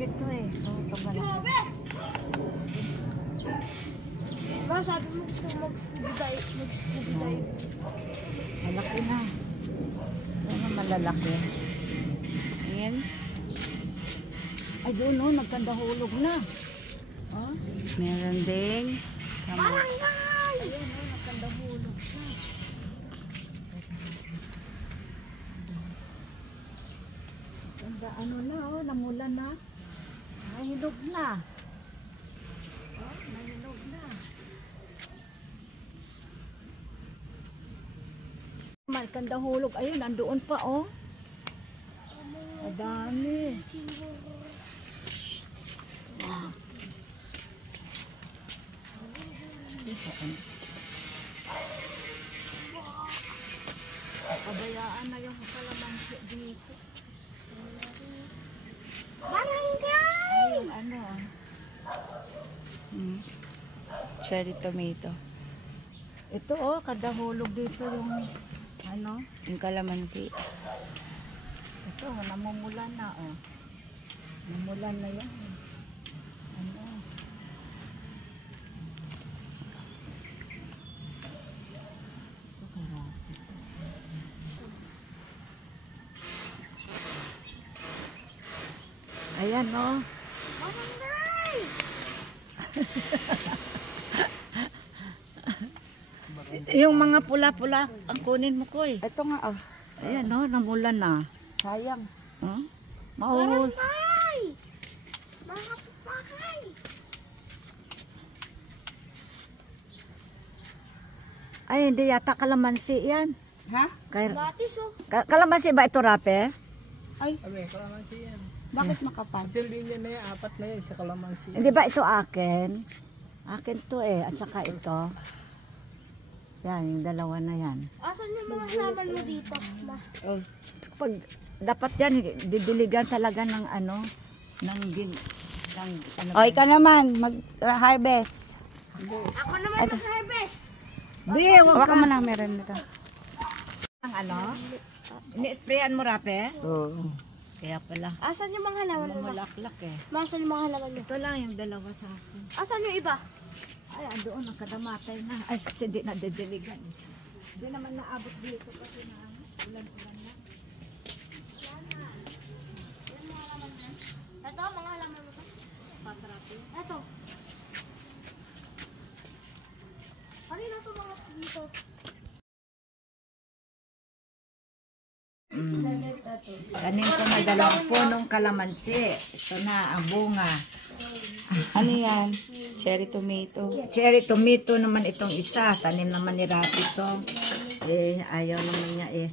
malaki to eh. Ito malaki. Ma, sabi mo gusto mag-scuba dive. Malaki na. Ano malalaki? Ayan. Ay, doon no, nagkandahulog na. Oh, meron ding Barangay! Ayan no, nagkandahulog na. Ano na, oh, namulan na. Nahilog na. Oh, nahilog na. Magkandahulog. Ayun, nandoon pa, oh. Madami. Pabayaan na yung kalamansi dito. Barangay! Ay, yung ano. Cherry tomato. Ito, oh, kadahulog dito yung ano. Yung kalamansi. Ito, namumulan na, oh. Namulan na yan. Ano? Ito, karapit. Ayan, oh. Barangay! Yung mga pula-pula, ang kunin mo, Koy. Ito nga, oh. Ayan, oh, namulan na. Sayang. Huh? Mauhul. Barangay! Mga kapakay! Ay, hindi yata kalamansi yan. Ha? Batis, oh. Kalamansi ba ito, Rape? Ay, Sabi, kalamansi yan. bakit makapal? Kasi linya na yan, apat na yan sa kalamansi. Hindi ba ito akin? Akin to eh, at saka ito. Yan, yung dalawa na yan. Asan yung mga halaman mo dito, ma? Oh. Pag, dapat yan, didiligan talaga ng ano, ng ano. Oh, ikaw naman, mag-harvest. Ako naman Eto. mag-harvest. Di, huwag Hawakan ka. mo na, meron nito. Ang ano? Ini-sprayan mo, Rape? Oo. Kaya pala. Asan yung mga halaman mo, ma? Mamulaklak eh. Ma, asan yung mga halaman mo? Ito lang yung dalawa sa akin. Asan yung iba? Ay, andoon, nakadamatay na. Ay, hindi na didiligan. Hindi naman naabot dito kasi na ano, ulan-ulan na. Ito, mga halaman mo to. Patrapi. Ito. Kanina to mga dito. Tanim ko na 2 punong kalamansi. Ito na, ang bunga. Ano yan? Cherry tomato. Cherry tomato naman itong isa. Tanim naman ni Rapi ito. Eh, ayaw naman niya eh.